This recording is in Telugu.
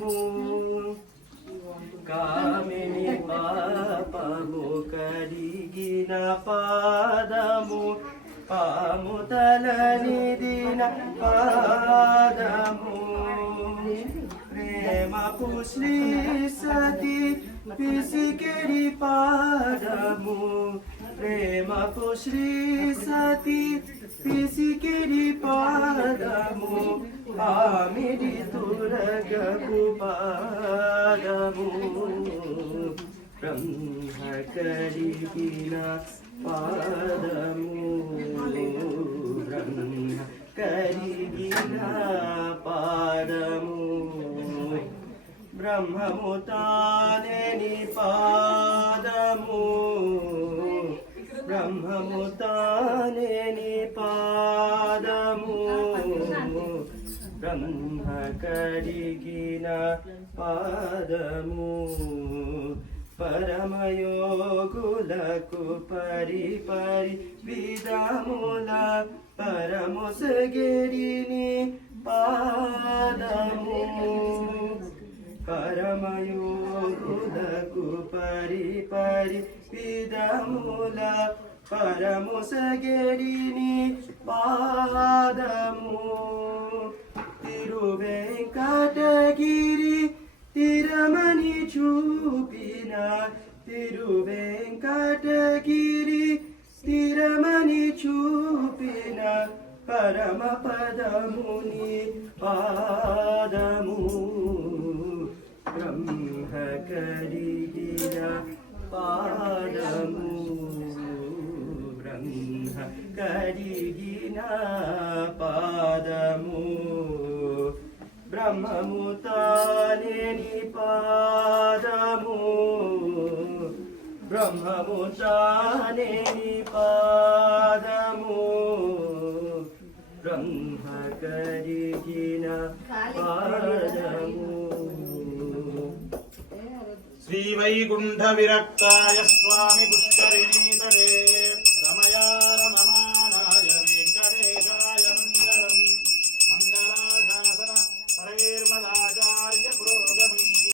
పాదము కామిని పాపము కడిగిన పాదము పాము తలనిదిన పాదము. ప్రేమపు శ్రీ సతి పిసికెడి పాదము. ప్రేమపు శ్రీ సతి పిసికెడి పాదము. ఆమిడి పాదము. బ్రహ్మ కడిగిన పాదము. బ్రహ్మ కడిగిన పాదము. బ్రహ్మము తానేని పాదము. బ్రహ్మము తానేని పాదము. బ్రహ్మ కడిగిన పాదము పరమయోగులకు పరి పరి విధముల పరమొసగిరిని పాదము పరమయోగులకు పరి పరి విధముల పరముసగిరిని పాదము తిరమని చూపిన తిరువెంకటగిరి తిరమని చూపిన పరమ పదముని పాదము. బ్రహ్మ కరిగిన పాదము. బ్రహ్మ కరిగిన పాదము. బ్రహ్మముతాని పాదము. బ్రహ్మముతాని పాదము. బ్రహ్మ కరిగిన పాదము. శ్రీవైకుంఠ విరక్తాయ స్వామి పుష్కరిణీ తడే.